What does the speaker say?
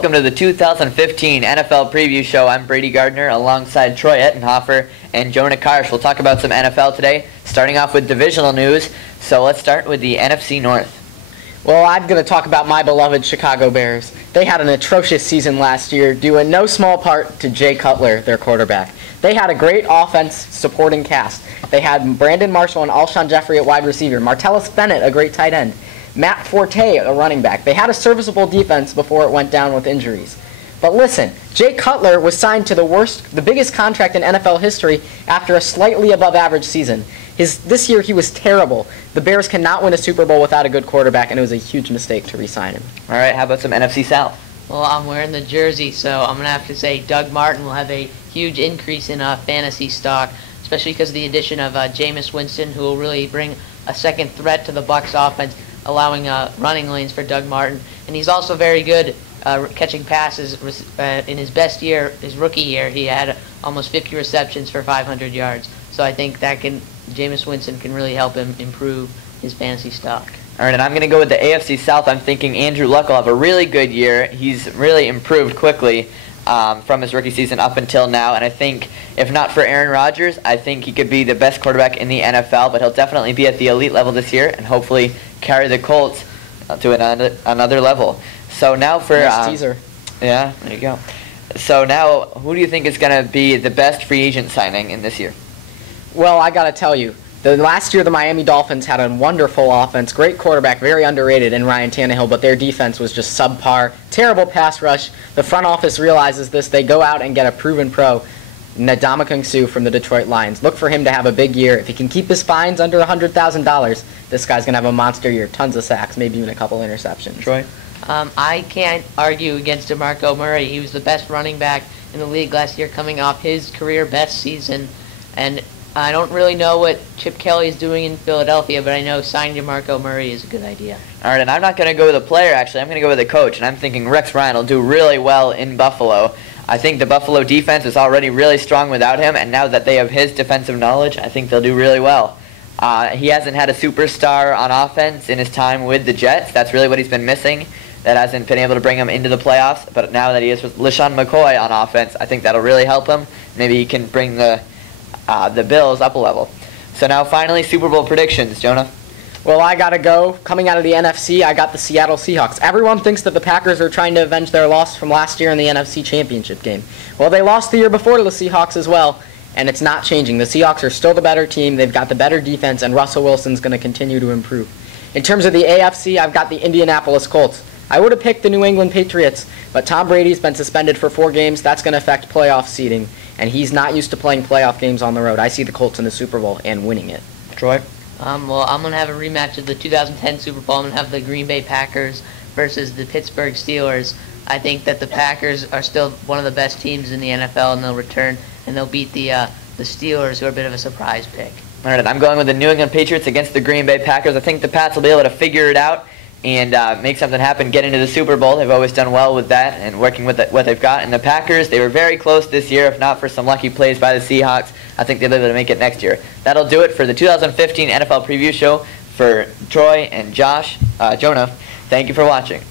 Welcome to the 2015 NFL Preview Show. I'm Brady Gardner alongside Troy Ettenhofer and Jonah Karsh. We'll talk about some NFL today, starting off with divisional news. So let's start with the NFC North. Well, I'm going to talk about my beloved Chicago Bears. They had an atrocious season last year, due in no small part to Jay Cutler, their quarterback. They had a great offense supporting cast. They had Brandon Marshall and Alshon Jeffrey at wide receiver, Martellus Bennett, a great tight end, Matt Forte, a running back. They had a serviceable defense before it went down with injuries. But listen, Jay Cutler was signed to the biggest contract in NFL history after a slightly above average season. This year he was terrible. The Bears cannot win a Super Bowl without a good quarterback, and it was a huge mistake to re-sign him. All right, how about some NFC South? Well, I'm wearing the jersey, so I'm going to have to say Doug Martin will have a huge increase in fantasy stock, especially because of the addition of Jameis Winston, who will really bring a second threat to the Bucs offense, allowing running lanes for Doug Martin. And he's also very good catching passes. In his best year, his rookie year, he had almost 50 receptions for 500 yards. So I think that Jameis Winston can really help him improve his fantasy stock. All right, and I'm going to go with the AFC South. I'm thinking Andrew Luck will have a really good year. He's really improved quickly from his rookie season up until now, and I think if not for Aaron Rodgers, I think he could be the best quarterback in the NFL, but he'll definitely be at the elite level this year and hopefully carry the Colts to another level. So now for... Nice teaser. Yeah, there you go. So now, who do you think is going to be the best free agent signing in this year? Well, I got to tell you, last year the Miami Dolphins had a wonderful offense, great quarterback, very underrated in Ryan Tannehill, but their defense was just subpar, terrible pass rush. The front office realizes this. They go out and get a proven pro, Ndamukong Suh from the Detroit Lions. Look for him to have a big year. If he can keep his fines under $100,000, this guy's going to have a monster year, tons of sacks, maybe even a couple interceptions. Troy? I can't argue against DeMarco Murray. He was the best running back in the league last year, coming off his career best season. And I don't really know what Chip Kelly is doing in Philadelphia, but I know signing DeMarco Murray is a good idea. All right, and I'm not going to go with a player, actually. I'm going to go with a coach, and I'm thinking Rex Ryan will do really well in Buffalo. I think the Buffalo defense is already really strong without him, and now that they have his defensive knowledge, I think they'll do really well. He hasn't had a superstar on offense in his time with the Jets. That's really what he's been missing. That hasn't been able to bring him into the playoffs, but now that he is with LeSean McCoy on offense, I think that'll really help him. Maybe he can bring the Bills up a level. So now finally, Super Bowl predictions. Jonah? Well, I got to go. Coming out of the NFC, I got the Seattle Seahawks. Everyone thinks that the Packers are trying to avenge their loss from last year in the NFC Championship game. Well, they lost the year before to the Seahawks as well, and it's not changing. The Seahawks are still the better team. They've got the better defense, and Russell Wilson's going to continue to improve. In terms of the AFC, I've got the Indianapolis Colts. I would have picked the New England Patriots, but Tom Brady's been suspended for 4 games. That's going to affect playoff seeding, and he's not used to playing playoff games on the road. I see the Colts in the Super Bowl and winning it. Troy? Well, I'm going to have a rematch of the 2010 Super Bowl. I'm going to have the Green Bay Packers versus the Pittsburgh Steelers. I think that the Packers are still one of the best teams in the NFL, and they'll return, and they'll beat the Steelers, who are a bit of a surprise pick. All right, I'm going with the New England Patriots against the Green Bay Packers. I think the Pats will be able to figure it out and make something happen, get into the Super Bowl. They've always done well with that and working with what they've got. And the Packers, they were very close this year, if not for some lucky plays by the Seahawks. I think they'll be able to make it next year. That'll do it for the 2015 NFL Preview Show. For Troy and Jonah, thank you for watching.